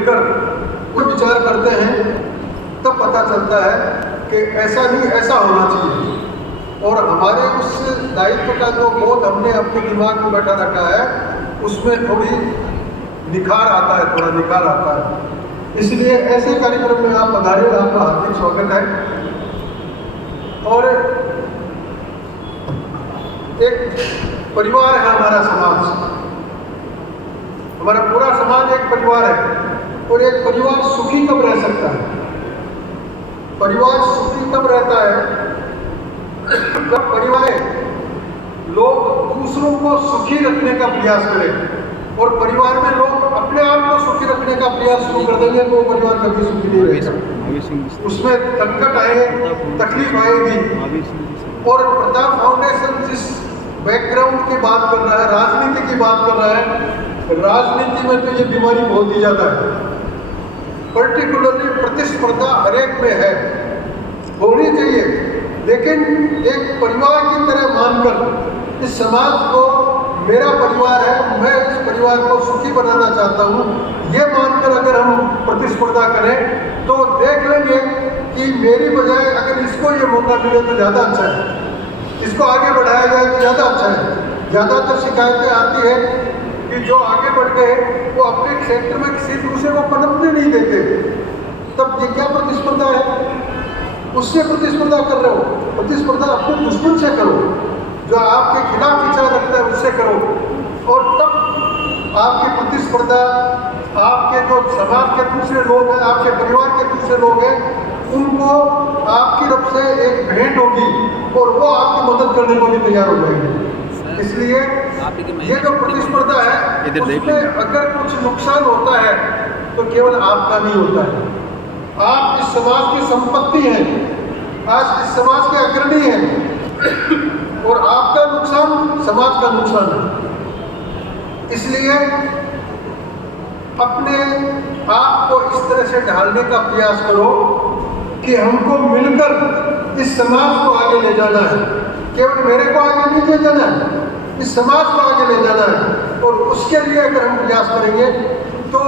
मिलकर कोई विचार करते हैं तब पता चलता है कि ऐसा नहीं, ऐसा होना चाहिए। और हमारे उस दायित्व का जो बोध हमने अपने दिमाग में बैठा रखा है उसमें थोड़ी निखार आता है, थोड़ा निखार आता है। इसलिए ऐसे कार्यक्रम में आप पधारे, आपका हार्दिक स्वागत है। और एक परिवार है हमारा समाज, हमारा पूरा समाज एक परिवार है। और एक परिवार सुखी कब रह सकता है? परिवार सुखी कब रहता है जब परिवार लोग दूसरों को सुखी रखने का प्रयास करें। और परिवार में लोग अपने आप को सुखी रखने का प्रयास शुरू कर देंगे तो परिवार कभी सुखी नहीं रहेगा, उसमें संकट आएंगे, तकलीफ आएगी। और प्रताप फाउंडेशन जिस बैकग्राउंड की बात कर रहा है, राजनीति की बात कर रहा है, राजनीति में तो ये बीमारी बहुत ही ज़्यादा है। पर्टिकुलरली प्रतिस्पर्धा हर एक में है, होनी चाहिए, लेकिन एक परिवार की तरह मानकर इस समाज को मेरा परिवार है, मैं इस परिवार को सुखी बनाना चाहता हूँ, ये मानकर अगर हम प्रतिस्पर्धा करें तो देख लेंगे कि मेरी बजाय अगर इसको ये मौका मिले तो ज़्यादा अच्छा है, इसको आगे बढ़ाया जाए तो ज़्यादा अच्छा है। ज़्यादातर शिकायतें आती है कि जो आगे बढ़ गए वो अपने क्षेत्र में किसी दूसरे को पनपने नहीं देते। तब ये क्या प्रतिस्पर्धा है? उससे प्रतिस्पर्धा कर रहे हो, प्रतिस्पर्धा अपने दुश्मन से करो, जो आपके खिलाफ विचार रखता है उससे करो। और तब आपकी प्रतिस्पर्धा आपके जो समाज के दूसरे लोग हैं, आपके परिवार के दूसरे लोग हैं, उनको आपकी तरफ से एक भेंट होगी और वो आपकी मदद करने को भी तैयार हो जाएंगे। इसलिए ये जो प्रतिस्पर्धा है उसमें अगर कुछ नुकसान होता है तो केवल आपका नहीं होता है। आप इस समाज की संपत्ति हैं, आज इस समाज के अग्रणी हैं और आपका नुकसान समाज का नुकसान है। इसलिए अपने आप को इस तरह से ढालने का प्रयास करो कि हमको मिलकर इस समाज को आगे ले जाना है। केवल मेरे को आगे नहीं ले जाना है, इस समाज को आगे ले जाना है। और उसके लिए अगर हम प्रयास करेंगे तो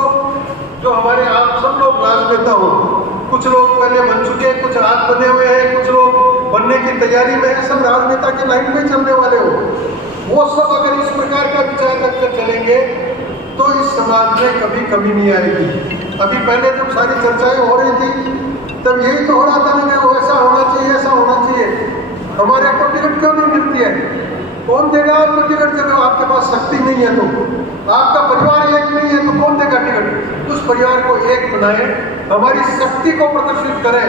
जो हमारे आप सब लोग राजनेता हो, कुछ लोग पहले बन चुके, कुछ आज बने हुए हैं, कुछ लोग बनने की तैयारी में है, सब राजनेता के लाइन में चलने वाले हो, वो सब अगर इस प्रकार का विचार रखकर चलेंगे तो इस समाज में कभी कमी नहीं आएगी। अभी पहले जब सारी चर्चाएं हो रही थी तब यही तो हो रहा था ना, वो ऐसा होना चाहिए, ऐसा होना चाहिए। हमारे को टिकट क्यों नहीं मिलती है? कौन देगा आपको टिकट? जब आपके पास शक्ति नहीं है तो, आपका परिवार एक नहीं है तो कौन देगा टिकट? उस परिवार को एक बनाए, हमारी शक्ति को प्रदर्शित करें,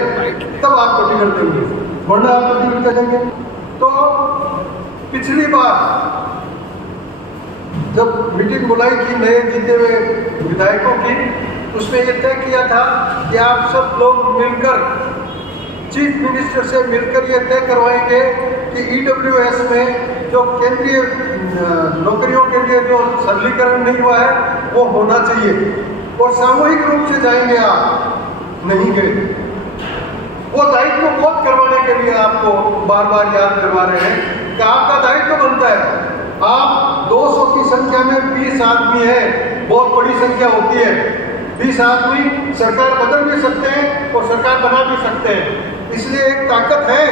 तब आपको टिकट देंगे, वरना आपको टिकट दे देंगे। तो पिछली बार जब मीटिंग बुलाई थी नए जीते हुए विधायकों की, उसमें ये तय किया था कि आप सब लोग मिलकर चीफ मिनिस्टर से मिलकर ये तय करवाएंगे कि EWS में जो केंद्रीय नौकरियों के लिए जो सरलीकरण नहीं हुआ है वो होना चाहिए। और सामूहिक रूप से जाएंगे, आप नहीं गए। वो दायित्व बहुत करवाने के लिए आपको बार बार याद करवा रहे हैं कि आपका दायित्व बनता है। आप 200 की संख्या में 20 आदमी है, बहुत बड़ी संख्या होती है। 20 आदमी सरकार बदल भी सकते हैं और सरकार बना भी सकते हैं, इसलिए एक ताकत है।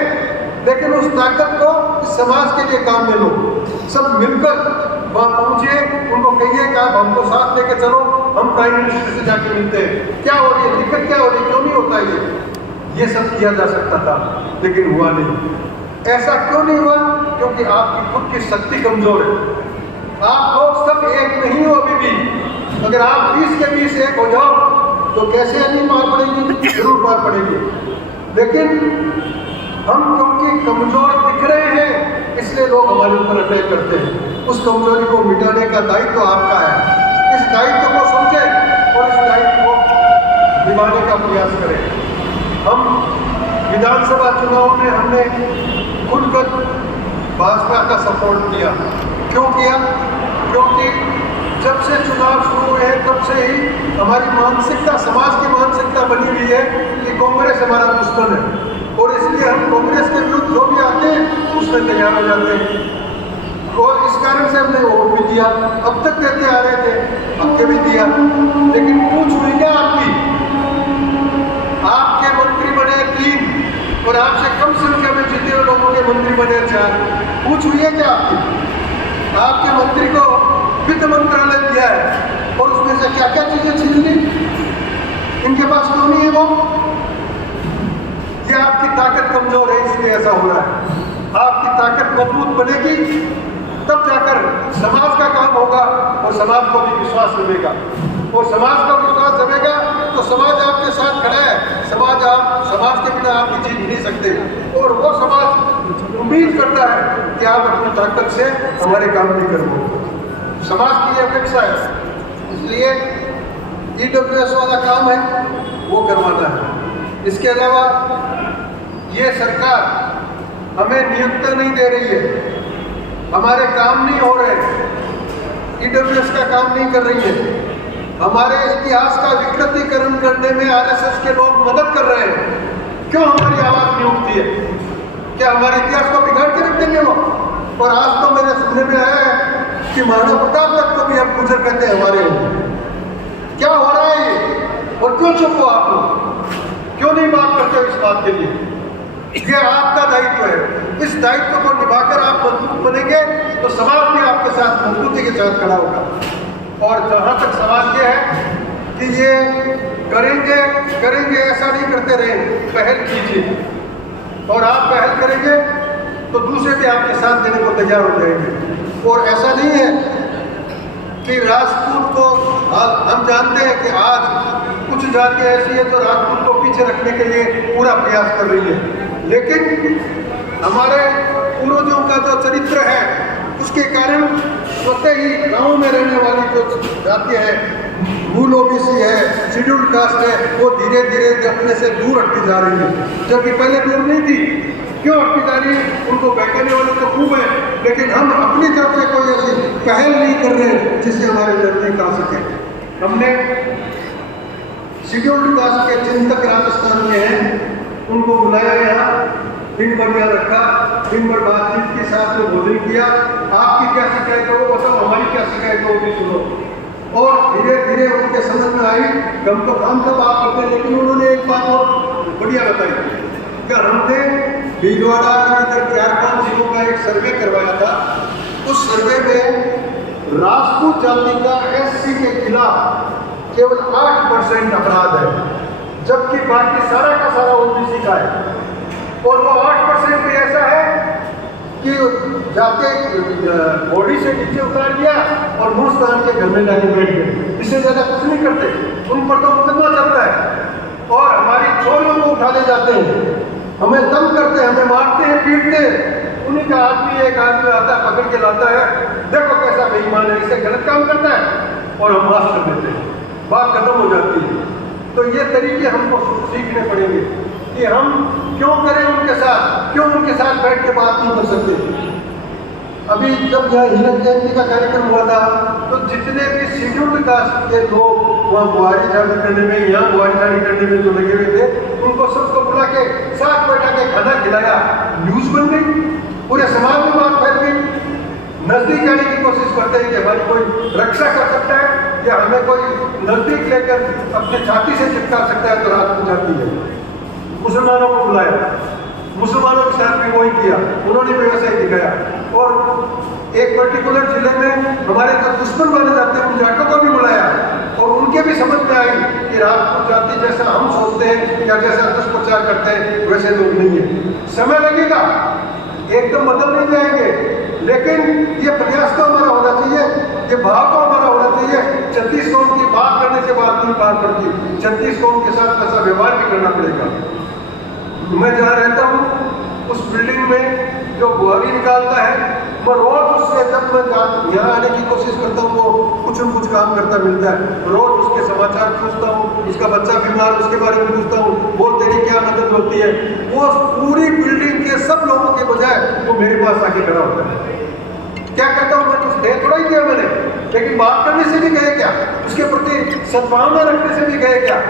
लेकिन उस ताकत को इस समाज के लिए काम में लो, सब मिलकर वहाँ पहुँचिए, उनको कहिए कि आप हमको साथ लेके चलो, हम प्राइम मिनिस्टर से जाके मिलते हैं, क्या हो रही है, दिक्कत क्या हो रही है, क्यों नहीं होता ये सब किया जा सकता था, लेकिन हुआ नहीं। ऐसा क्यों नहीं हुआ? क्योंकि आपकी खुद की शक्ति कमजोर है। आप लोग सब एक नहीं हो अभी भी। अगर आप 20 के 20 एक हो जाओ तो कैसे नहीं मार पड़ेगी? जरूर मार पड़ेगी। लेकिन हम क्योंकि कमजोर दिख रहे हैं इसलिए लोग हमारे ऊपर अटैक करते हैं। उस कमजोरी को मिटाने का दायित्व आपका है। इस दायित्व को समझें और इस दायित्व को निभाने का प्रयास करें। हम विधानसभा चुनाव में हमने खुलकर भाजपा का सपोर्ट किया। क्यों किया? क्योंकि जब से चुनाव शुरू हुए हैं तब से ही हमारी मानसिकता, समाज की मानसिकता बनी हुई है कि कांग्रेस हमारा दुश्मन है और इसलिए हम कांग्रेस के विरुद्ध जो भी आते हैं उसमें तैयार हो जाते हैं। और इस कारण से हमने वोट भी दिया, अब तक देते आ रहे थे, अब के भी दिया। लेकिन पूछ हुई क्या कुछ हुई है क्या आपकी? आपके मंत्री को वित्त मंत्रालय दिया है और उसमें से क्या क्या चीजें छीन ली? इनके पास क्यों नहीं है वो? ये आपकी ताकत कमजोर है, इसलिए ऐसा हो रहा है। आपकी ताकत मजबूत बनेगी तब जाकर समाज का काम होगा और समाज को भी विश्वास जमेगा, और समाज का विश्वास जमेगा तो समाज आपके साथ खड़ा है। समाज के बिना आप जीत नहीं सकते, और वो समाज उम्मीद करता है कि आप अपनी ताकत से हमारे काम नहीं करो। समाज की ये अपेक्षा है, इसलिए ईडब्ल्यूएस वाला काम है वो करवाना है। इसके अलावा ये सरकार हमें नियुक्ति नहीं दे रही है, हमारे काम नहीं हो रहे, ईडब्ल्यूएस का काम नहीं कर रही है। हमारे इतिहास का विकृतीकरण करने में आरएसएस के लोग मदद कर रहे हैं। क्यों हमारी आवाज नहीं उठती है? क्या हमारे इतिहास को बिगाड़ के रख देंगे वो? और आज तो मेरे सुनने में आया है कि महाराणा प्रताप तक को भी अब गुजर कहते हैं हमारे। क्या हो रहा है ये? और क्यों चुप हो आप लोग? क्यों नहीं बात करते हो इस बात के लिए? ये आपका दायित्व है। इस दायित्व को निभाकर आप मजबूत बनेंगे तो समाज भी आपके साथ मजबूती के साथ खड़ा होगा। और जहाँ तक सवाल ये है कि ये करेंगे ऐसा नहीं करते रहे, पहल कीजिए, और आप पहल करेंगे तो दूसरे भी आपके साथ देने को तैयार हो जाएंगे। और ऐसा नहीं है कि राजपूत को, हम जानते हैं कि आज कुछ जातियाँ ऐसी है जो राजपूत को पीछे रखने के लिए पूरा प्रयास कर रही है, लेकिन हमारे पूर्वजों का जो चरित्र है उसके कारण स्वतः ही गाँव में रहने वाली जो जातियाँ हैं, मूल ओबीसी है, शेड्यूल्ड कास्ट है, वो धीरे धीरे अपने से दूर हटती जा रही है, जबकि पहले दूर नहीं थी। क्यों हटती जा रही है? उनको बहकाने वाले तो खूब है, लेकिन हम अपनी तरफ से कोई ऐसी पहल नहीं कर रहे जिससे हमारे नजदीक आ सके। हमने शेड्यूल्ड कास्ट के चिंतक राजस्थान में हैं, उनको बुलाया यहाँ, दिन भर में रखा, दिन भर बातचीत के साथ में भोजन किया। आपकी क्या शिकायत हो वो बताओ, हमारी क्या शिकायत हो भी सुनो। और धीरे धीरे उनके समझ में आई कि हम तो काम सब आप करते हैं, लेकिन उन्होंने एक बात और बढ़िया बताई कि हमने भीलवाड़ा इधर 4-5 जिलों का एक सर्वे करवाया था। उस सर्वे में राजपूत जाति का एससी के खिलाफ केवल 8% अपराध है, जबकि बाकी सारा का सारा ओबीसी का है। और वो 8% भी ऐसा है कि जाके बॉडी से नीचे उतार दिया और मुंह स्थान के घर में जाके बैठ गए, इससे ज़्यादा कुछ नहीं करते। उन पर तो मुकदमा चलता है और हमारी चोरियों को उठा ले जाते हैं, हमें तंग करते हैं, हमें मारते हैं, पीटते हैं। उन्हीं का एक आदमी आता है, पकड़ के लाता है, देखो कैसा बेईमान है, इसे गलत काम करता है, और हम माफ कर देते हैं, बात खत्म हो जाती है। तो ये तरीके हमको सीखने पड़ेंगे कि हम क्यों करें उनके साथ, क्यों उनके साथ बैठ के बात नहीं कर सकते। अभी जब यहाँ हीरक जयंती का कार्यक्रम हुआ था तो जितने भी शेड्यूल्ड कास्ट के लोग वहाँ बुआरी झाड़ी करने में, यहाँ बुआरी झाड़ी करने में जो लगे हुए थे, उनको सबको बुला के साथ बैठा के खाना खिलाया। न्यूज बन गई, पूरे समाज में बात फैल गई। नजदीक आने की कोशिश करते हैं कि हमारी कोई रक्षा कर सकता है या हमें कोई नजदीक लेकर अपने छाती से चिपका सकता है, तो रात को जाती है। मुसलमानों को बुलाया, मुसलमानों के साथ भी वही किया, उन्होंने भी वैसे ही दिखाया। और एक पर्टिकुलर जिले में हमारे जो दुश्मन माने जाते हैं उन जाटों को भी बुलाया, और उनके भी समझ में आई कि राजपूत जाति जैसा हम सोचते हैं या जैसा दुष्प्रचार करते हैं वैसे लोग नहीं है। समय लगेगा, एकदम बदल नहीं जाएंगे, लेकिन ये प्रयास तो हमारा होना चाहिए, ये भाव तो हमारा होना चाहिए। 36 कौम की बात करने से बात नहीं पार पड़ती, 36 कौम के साथ ऐसा व्यवहार भी करना पड़ेगा। मैं जहाँ रहता हूँ उस बिल्डिंग में जो बुआरी निकालता है, मैं रोज उससे, जब मैं यहाँ आने की कोशिश करता हूँ वो कुछ न कुछ काम करता मिलता है। रोज उसके समाचार पूछता हूँ, उसका बच्चा बीमार उसके बारे में पूछता हूँ, वो तेरी क्या मदद होती है। वो पूरी बिल्डिंग के सब लोगों के बजाय वो मेरे पास आके खड़ा होता है। क्या कहता हूँ मैं, कुछ दे थोड़ा ही दिया मैंने, लेकिन बात करने से भी गए क्या, उसके प्रति सद्भावना रखने से भी गए क्या।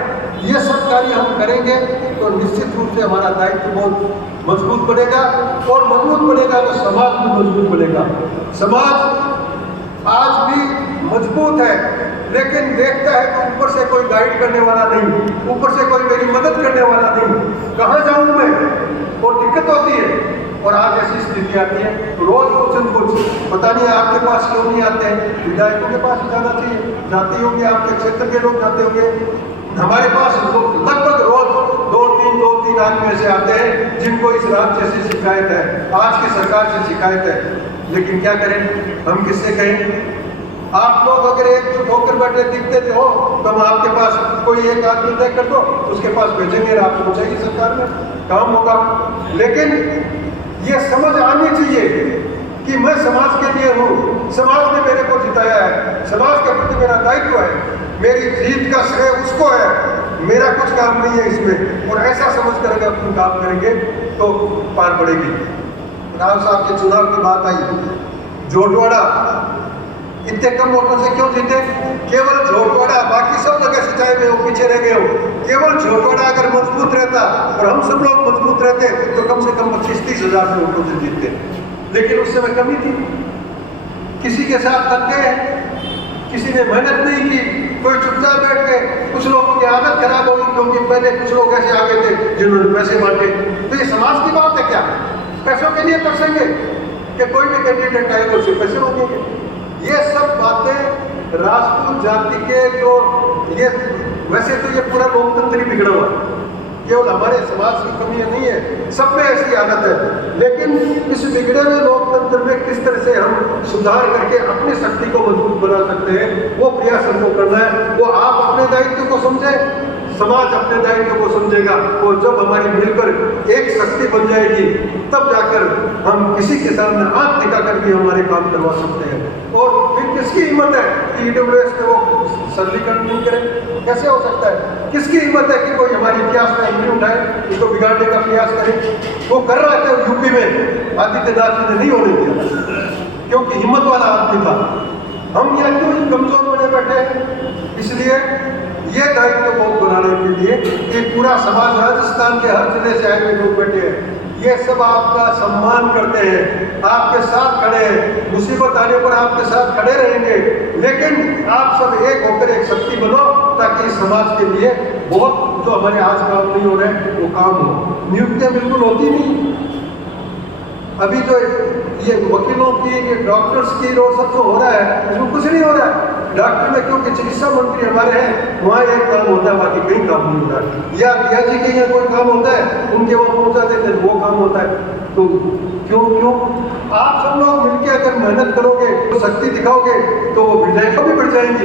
ये सब कार्य हम करेंगे तो निश्चित रूप से हमारा दायित्व बहुत मजबूत बनेगा, और मजबूत बनेगा तो समाज भी मजबूत बनेगा। समाज आज भी मजबूत है, लेकिन देखता है कि ऊपर से कोई गाइड करने वाला नहीं, ऊपर से कोई मेरी मदद करने वाला नहीं, कहाँ जाऊँ मैं, और दिक्कत होती है। और आज ऐसी स्थिति आती है रोज कुछ न कुछ, पता नहीं आपके पास क्यों नहीं आते हैं, विधायकों के पास जाना चाहिए, जाते होंगे, आपके क्षेत्र के लोग जाते होंगे, हमारे पास लगभग रोज दो तीन आदमी ऐसे आते हैं जिनको इस राज्य से शिकायत है, आज की सरकार से शिकायत है। लेकिन क्या करें, हम किससे कहें? आप लोग अगर एकजुट होकर बैठे दिखते हो तो हम आपके पास कोई एक आदमी तय कर दो, उसके पास भेजेंगे, आप पहुंचाइए सरकार में, काम होगा। लेकिन ये समझ आनी चाहिए कि मैं समाज के लिए हूँ, समाज ने मेरे को जिताया है, समाज के प्रति मेरा दायित्व है, मेरी जीत का श्रेय उसको है, मेरा कुछ काम नहीं है इसमें। और ऐसा समझ कर अगर अपन काम करेंगे तो पार पड़ेगी। राव साहब के चुनाव की बात आई, जोटवाड़ा इतने कम वोटों से क्यों जीते? केवल जोटवाड़ा, बाकी सब जगह सिंचाई में वो पीछे रह गए हो, केवल जोटवाड़ा अगर मजबूत रहता और हम सब लोग मजबूत रहते तो कम से कम 25-30 हजार से वोटों से जीतते। लेकिन उस समय कमी थी, किसी के साथ लग गए, किसी ने मेहनत नहीं की, कोई चुपचाप बैठ गए, कुछ लोगों की आदत खराब हो गई क्योंकि पहले कुछ लोग ऐसे आ गए थे जिन्होंने पैसे बांटे। तो ये समाज की बात है क्या? पैसों के लिए तरसेंगे कि कोई भी कैंडिडेट आएगा उससे पैसे मांगेंगे? ये सब बातें राजपूत जाति के जो ये, वैसे तो ये पूरा लोकतंत्र ही बिगड़ा हुआ है, केवल हमारे समाज की कमियां नहीं है, सब में ऐसी आदत है। लेकिन इस बिगड़े हुए लोकतंत्र में किस तरह से हम सुधार करके अपनी शक्ति को मजबूत बना सकते हैं, वो प्रयास हमको करना है। वो आप अपने दायित्व को समझे, समाज अपने दायित्व को समझेगा, और जब हमारी मिलकर एक शक्ति बन जाएगी तब जाकर हम किसी के सामने आंख दिखा करके हमारे काम करवा सकते हैं। और फिर किसकी हिम्मत है कि ईडब्ल्यूएस में वो सरलीकरण नहीं करें? कैसे हो सकता है? किसकी हिम्मत है कि कोई हमारे इतिहास में इंद्री उठाए, इसको बिगाड़ने का प्रयास करे? वो कर रहा था यूपी में, आदित्यनाथ जी ने नहीं होने दिया क्योंकि हिम्मत वाला आदमी था। हम यहाँ क्यों कमजोर बने बैठे हैं? इसलिए ये दायित्व बहुत बनाने के लिए कि पूरा समाज, राजस्थान के हर जिले से आए हुए लोग बैठे हैं, ये सब आपका सम्मान करते हैं, आपके साथ खड़े हैं, मुसीबत आने पर आपके साथ खड़े रहेंगे। लेकिन आप सब एक होकर एक शक्ति बनो ताकि इस समाज के लिए बहुत जो हमारे आज काम नहीं हो रहे वो काम हो। नियुक्तियां बिल्कुल होती नहीं, अभी जो ये वकीलों की, डॉक्टर्स की और सब जो हो रहा है इसमें कुछ नहीं हो रहा है। डॉक्टर में क्योंकि चिकित्सा मंत्री हमारे हैं, वहाँ एक काम होता है, बाकी कहीं काम नहीं होता है। या दिया जी के यहाँ कोई काम होता है, उनके वहाँ पहुँचा देते हैं, वो काम होता है। तो क्यों आप सब लोग मिलकर अगर मेहनत करोगे, तो शक्ति दिखाओगे, तो वो विधायक भी बढ़ जाएंगी।